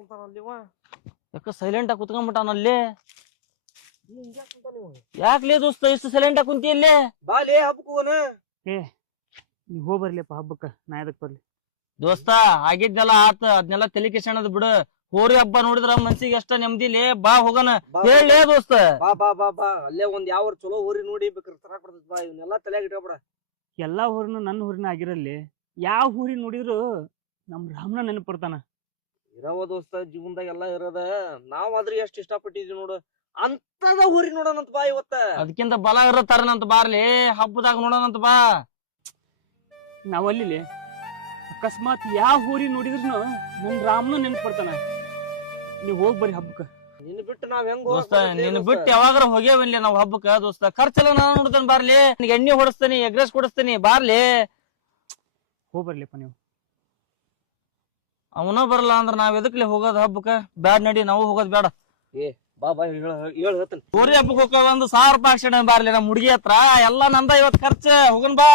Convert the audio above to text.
ಕುಂತಾನಲ್ಲಿ ಯಾಕ ಸೈಲೆಂಟ್ ಆಗಿ ಕುತ್ಕೊಂಡ್ಬಿಟ್ಟಾನಲ್ಲಿ ಯಾಕ್ಲೇ ದೋಸ್ತ ಇಷ್ಟು ಸೈಲೆಂಟ್ ಆಗಿ ಕುಂತಿ ಇಲ್ಲಿ ಬಾಲೇ ಹಬ್ಬಕ್ಕೆ ಹೋಗೋಣ. ನೀವ್ ಹೋಗ್ ಬರ್ಲಿಪ್ಪ ಹಬ್ಬಕ್ಕ ನಾ ಎದಕ್ ಬರ್ಲಿ ದೋಸ್ತ ಆಗಿದ್ದೆಲ್ಲ ಆತ ಅದನ್ನೆಲ್ಲ ತಲೆ ಕೆಸಣದ್ ಬಿಡು. ಹೋರಿ ಹಬ್ಬ ನೋಡಿದ್ರ ಮನ್ಸಿಗೆ ಎಷ್ಟ ನೆಮ್ಮದಿಲಿ ಬಾ ಹೋಗಣ ಹೇಳಲೇ ದೋಸ್ತ. ಬಾ ಬಾ ಬಾ ಬಾ ಅಲ್ಲೇ ಒಂದ್ ಯಾವ ಚಲೋ ಊರಿ ನೋಡಿ ಬೇಕಾದ್ರೆ ತರಾಕ್ ಬರ್ತದ ಬಾ. ಇವನ್ನೆಲ್ಲಾ ತಲೆಯಾಗ ಇಟ್ಕೊಬೇಡ. ಎಲ್ಲಾ ಊರಿನ ನನ್ನ ಊರಿನ ಆಗಿರಲ್ಲಿ ಯಾವ ಊರಿ ನೋಡಿದ್ರು ನಮ್ ರಾಮನ ನೆನಪು ಬರ್ತಾನ. ಇರವ ದೋಸ್ತ ಜೀವನದಾಗ ಎಲ್ಲಾ ಇರೋದ ನಾವಾದ್ರೂ ಎಷ್ಟ್ ಇಷ್ಟಪಟ್ಟಿದ್ವಿ ನೋಡು. ಅಂತದ ಊರಿ ನೋಡೋಣಂತ ಬಾ ಇವತ್ತ. ಅದಕ್ಕಿಂತ ಬಲ ಇರೋ ತರನಂತ ಬಾರ್ಲಿ ಹಬ್ಬದಾಗ ನೋಡೋಣಂತ ಬಾ. ನಾವಲ್ಲಿ ಅಕಸ್ಮಾತ್ ಯಾವ ಊರಿ ನೋಡಿದ್ರು ನನ್ ರಾಮನ ನೆನಪು ಬರ್ತಾನ. ನೀವ್ ಹೋಗ್ ಬರ್ರಿ ಹಬ್ಬಕ್ಕ. ನಿನ್ ಬಿಟ್ಟು ನಾವ್ ಹೆಂಗ್ ದೋಸ್ತ ನಿನ್ ಬಿಟ್ಟು ಯಾವಾಗಾರ ಹೋಗ್ಯಾವಲ್ಲಿ ನಾವ್ ಹಬ್ಬಕ್ಕ ದೋಸ್ತ. ಖರ್ಚೆಲ್ಲ ನಾನು ನೋಡ್ತೇನೆ ಬಾರ್ಲಿ. ಎಣ್ಣೆ ಹೊಡಿಸ್ತೀನಿ ಎಗ್ರೆಸ್ ಕೊಡಿಸ್ತೀನಿ ಬಾರ್ಲಿ. ಹೋಗ್ ಬರ್ಲಿಪ್ಪ ನೀವು. ಅವನ ಬರಲ್ಲ ಅಂದ್ರ ನಾವ್ ಎದಕ್ಲೆ ಹೋಗೋದ್ ಹಬ್ಬಕ್ಕ. ಬ್ಯಾಡ್ ನಡಿ ನಾವು ಹೋಗೋದ್ ಬೇಡ. ಬಾ ಬಾ ಹೇಳ ಹೇಳ್ತಾನೆ. ಹೋರಿ ಹಬ್ಬಕ್ಕೆ ಹೋಗ ಒಂದು 1000 ರೂಪಾಯಿ ಹಾಕ್ಸಿಡ ಬಾರ್ಲಿ ನಮ್ ಹುಡುಗಿ ಹತ್ರ. ಎಲ್ಲಾ ನಂದ ಇವತ್ ಖರ್ಚು ಹೋಗನ್ ಬಾ.